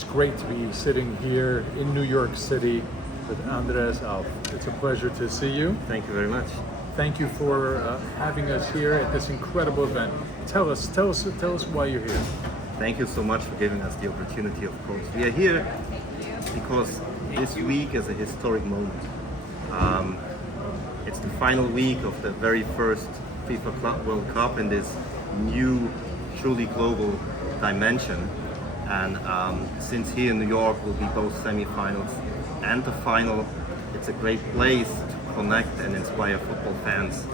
It's great to be sitting here in New York City with Andreas Alf. It's a pleasure to see you. Thank you very much. Thank you for having us here at this incredible event. Tell us why you're here. Thank you so much for giving us the opportunity, of course. We are here because this week is a historic moment. It's the final week of the very first FIFA Club World Cup in this new, truly global dimension. And since here in New York will be both semi-finals and the final, it's a great place to connect and inspire football fans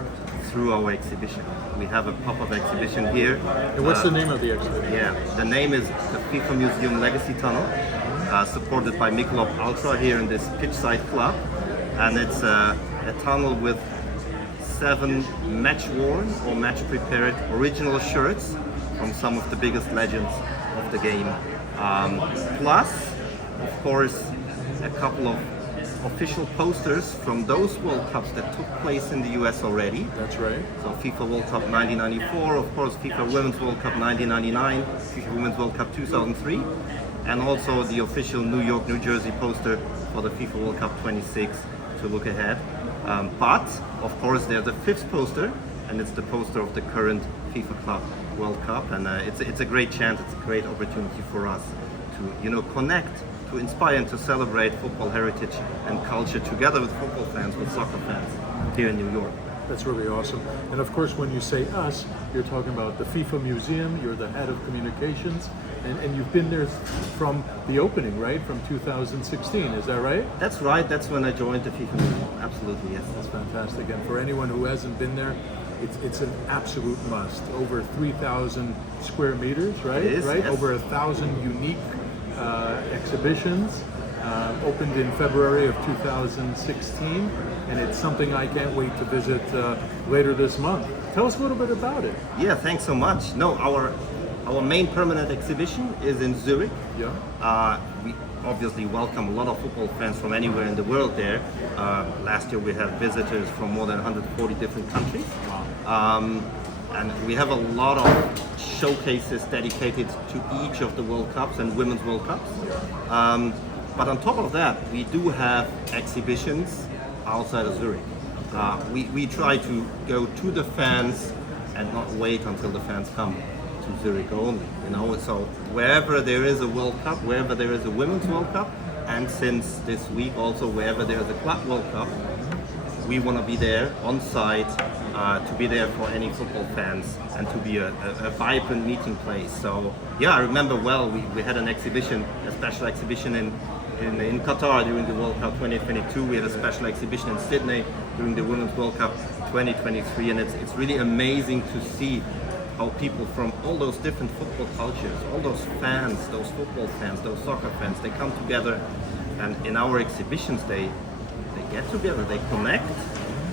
through our exhibition. We have a pop-up exhibition here. And what's the name of the exhibition? Yeah, the name is the FIFA Museum Legacy Tunnel, supported by Michelob Ultra here in this Pitchside Club. And it's a tunnel with 7 match-worn or match-prepared original shirts from some of the biggest legends of the game. Plus, of course, a couple of official posters from those World Cups that took place in the US already. That's right. So FIFA World Cup 1994, of course FIFA Women's World Cup 1999, FIFA Women's World Cup 2003, and also the official New York, New Jersey poster for the FIFA World Cup 26 to look ahead. But, of course, there's the 5th poster, and it's the poster of the current FIFA Club World Cup, and it's a great chance, it's a great opportunity for us to connect, to inspire and to celebrate football heritage and culture together with football fans, with soccer fans here in New York. That's really awesome. And of course, when you say us, you're talking about the FIFA Museum, you're the head of communications, and you've been there from the opening, right? From 2016, is that right? That's right, that's when I joined the FIFA Museum, absolutely, yes. That's fantastic. And for anyone who hasn't been there, it's an absolute must. Over 3,000 square meters, right? It is, right? yes. Over 1,000 unique exhibitions. Opened in February of 2016, and it's something I can't wait to visit later this month. Tell us a little bit about it. Yeah, thanks so much. No, our main permanent exhibition is in Zurich. Yeah. We obviously welcome a lot of football fans from anywhere in the world there. Last year we had visitors from more than 140 different countries. Wow. And we have a lot of showcases dedicated to each of the World Cups and Women's World Cups. But on top of that, we do have exhibitions outside of Zurich. We try to go to the fans and not wait until the fans come to Zurich only. So wherever there is a World Cup, wherever there is a Women's World Cup, and since this week also wherever there is a Club World Cup, we want to be there on site, to be there for any football fans and to be a vibrant meeting place. So yeah, I remember well, we had an exhibition, a special exhibition in Qatar during the World Cup 2022. We had a special exhibition in Sydney during the Women's World Cup 2023, and it's really amazing to see how people from all those different football cultures, all those fans, those football fans, those soccer fans, they come together, and in our exhibitions they get together, they connect,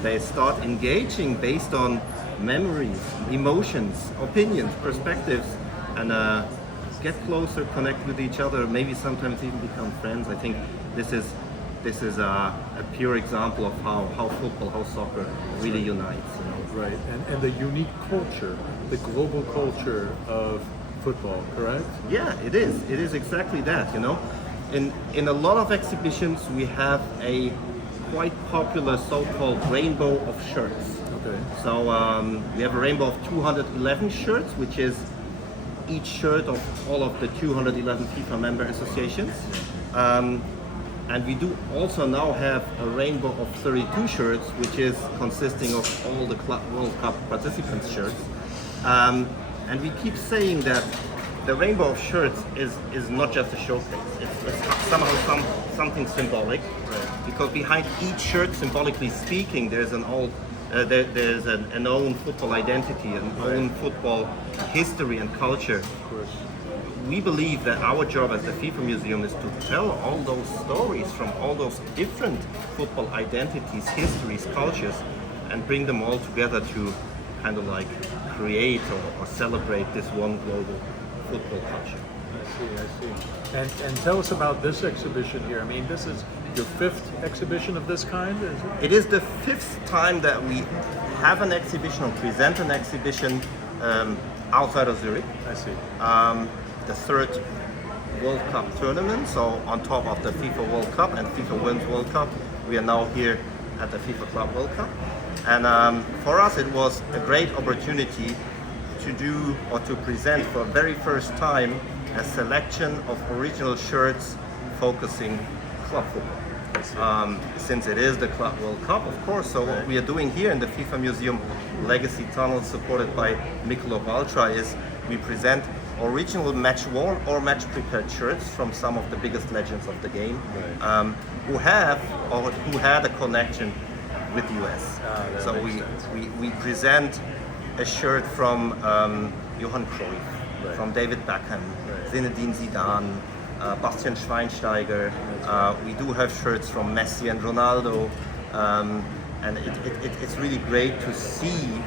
they start engaging based on memories, emotions, opinions, perspectives, and get closer, connect with each other, maybe sometimes even become friends. I think this is a pure example of how football, how soccer really unites. Right, and the unique culture, the global culture of football, correct? Yeah, it is. It is exactly that. In a lot of exhibitions we have a quite popular so-called rainbow of shirts. Okay. So we have a rainbow of 211 shirts, which is each shirt of all of the 211 FIFA member associations. And we do also now have a rainbow of 32 shirts, which is consisting of all the Club World Cup participants' shirts. And we keep saying that the rainbow of shirts is not just a showcase. It's somehow something symbolic, because behind each shirt, symbolically speaking, there's an own football identity, an own football history and culture. Of course. We believe that our job at the FIFA Museum is to tell all those stories from all those different football identities, histories, cultures, and bring them all together to kind of like create or celebrate this one global football culture. I see. And tell us about this exhibition here. I mean, this is your 5th exhibition of this kind, is it? It is the 5th time that we have an exhibition or present an exhibition outside of Zurich. I see. The third World Cup tournament. So on top of the FIFA World Cup and FIFA Women's World Cup, we are now here at the FIFA Club World Cup. And for us, it was a great opportunity to do or to present for the very first time a selection of original shirts focusing club football. Since it is the Club World Cup, of course, so what we are doing here in the FIFA Museum Legacy Tunnel, supported by Michelob Ultra, is we present original match-worn or match-prepared shirts from some of the biggest legends of the game, who have or who had a connection with the US. So we present a shirt from Johan Cruyff, from David Beckham, Zinedine Zidane, Bastian Schweinsteiger. We do have shirts from Messi and Ronaldo, and it's really great to see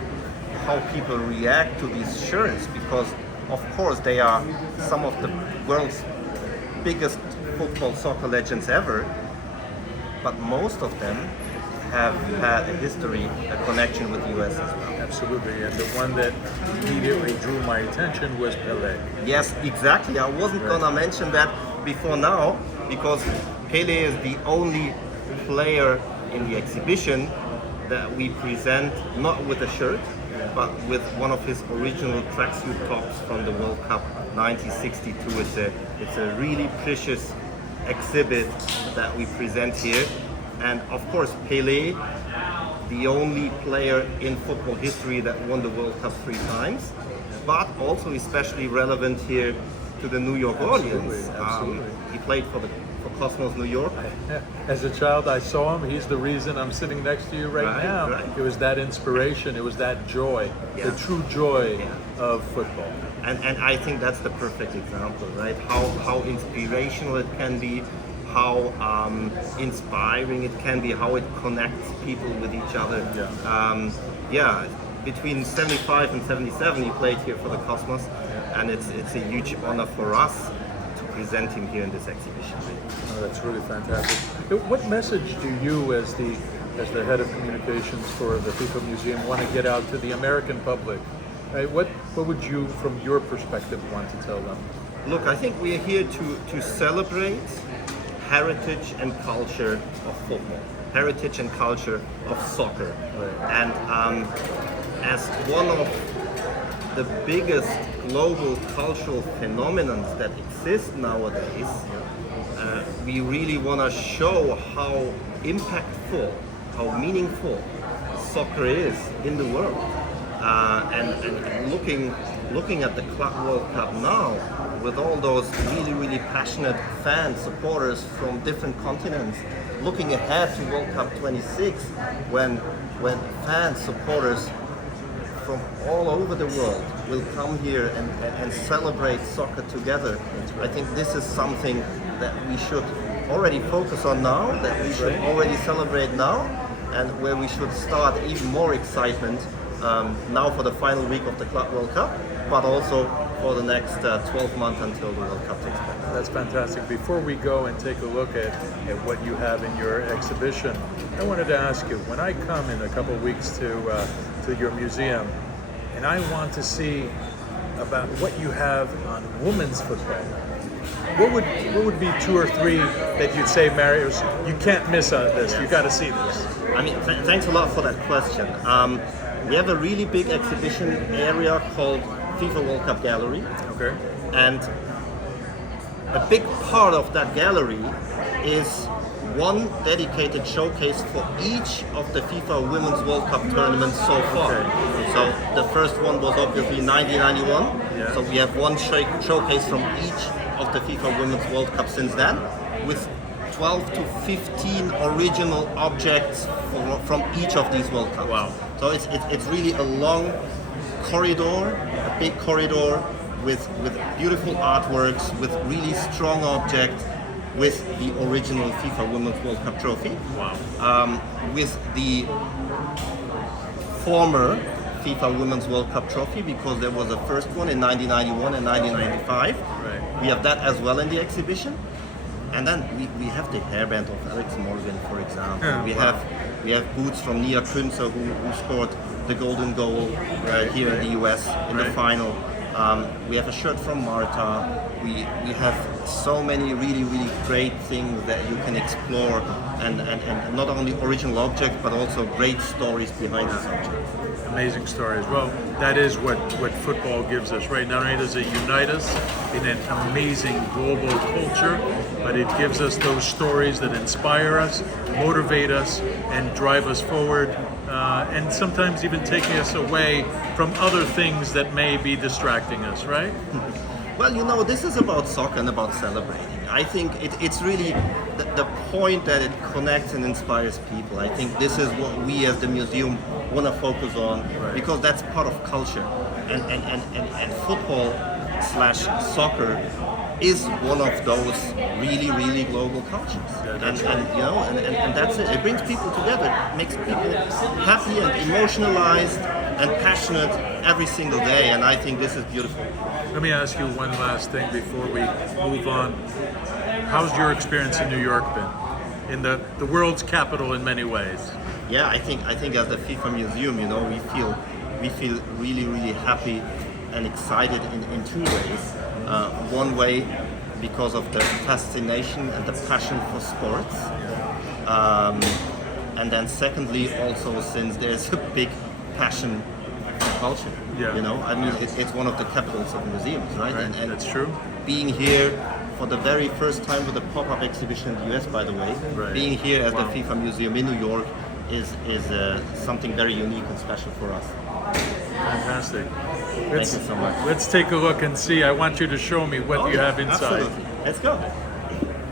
how people react to these shirts, because of course they are some of the world's biggest football soccer legends ever, but most of them have had a history, a connection with the US as well. Absolutely, and the one that immediately drew my attention was Pelé. Yes, exactly. I wasn't gonna mention that before now, because Pelé is the only player in the exhibition that we present not with a shirt, but with one of his original tracksuit tops from the World Cup 1962. It's a really precious exhibit that we present here. And of course, Pelé, the only player in football history that won the World Cup 3 times, but also especially relevant here to the New York audience. He played for Cosmos New York. As a child, I saw him. He's the reason I'm sitting next to you right now. It was that inspiration. It was that joy, the true joy of football. And I think that's the perfect example, right? How inspirational it can be, how inspiring it can be, how it connects people with each other. Between 75 and 77 he played here for the Cosmos, and it's a huge honor for us to present him here in this exhibition. Oh, that's really fantastic. What message do you, as the head of communications for the FIFA Museum, want to get out to the American public? Right? What would you, from your perspective, want to tell them? Look, I think we are here to celebrate heritage and culture of football, heritage and culture of soccer. And as one of the biggest global cultural phenomena that exist nowadays, we really want to show how impactful, how meaningful soccer is in the world. And looking at the Club World Cup now, with all those really passionate fans, supporters from different continents, looking ahead to World Cup 26, when fans, supporters from all over the world will come here and celebrate soccer together. I think this is something that we should already focus on now, that we should already celebrate now, and where we should start even more excitement now for the final week of the Club World Cup, but also for the next 12 months until the World Cup takes place. That's fantastic. Before we go and take a look at what you have in your exhibition, I wanted to ask you, when I come in a couple of weeks to your museum, and I want to see about what you have on women's football, what would be 2 or 3 that you'd say, Marius, you can't miss this, you got to see this? I mean, thanks a lot for that question. We have a really big exhibition area called FIFA World Cup Gallery. Okay. And a big part of that gallery is one dedicated showcase for each of the FIFA Women's World Cup tournaments so far. So the first one was obviously 1991. So we have one showcase from each of the FIFA Women's World Cup since then, with 12 to 15 original objects from each of these World Cups. Wow. So it's really a long corridor, a big corridor with beautiful artworks, with really strong objects, with the original FIFA Women's World Cup trophy. Wow. With the former FIFA Women's World Cup trophy, because there was a first one in 1991 and 1995. Right. We have that as well in the exhibition. And then we have the hairband of Alex Morgan, for example. We have boots from Nia Künzer, who scored the golden goal here in the US in the final. We have a shirt from Marta. We have so many really great things that you can explore, and not only original objects but also great stories behind the subject. Amazing stories. Well, that is what football gives us, right? Not only does it unite us in an amazing global culture, but it gives us those stories that inspire us, motivate us, and drive us forward, and sometimes even taking us away from other things that may be distracting us, right? Well, you know, this is about soccer and about celebrating. I think it's really the point that it connects and inspires people. I think this is what we as the museum want to focus on, because that's part of culture. And football / soccer is one of those really global cultures. And you know, and that's it. It brings people together, it makes people happy and emotionalized and passionate every single day, and I think this is beautiful. Let me ask you one last thing before we move on. How's your experience in New York been? In the world's capital in many ways. Yeah, I think as the FIFA Museum, you know, we feel really happy and excited in two ways. One way because of the fascination and the passion for sports, and then secondly also since there's a big passion for culture. Yeah. You know, I mean, it's one of the capitals of museums, right? And That's true. Being here for the very first time with a pop-up exhibition in the US, by the way, being here at the FIFA Museum in New York is something very unique and special for us. Fantastic. Thank you so much. Let's take a look and see. I want you to show me what you have inside. Absolutely. Let's go.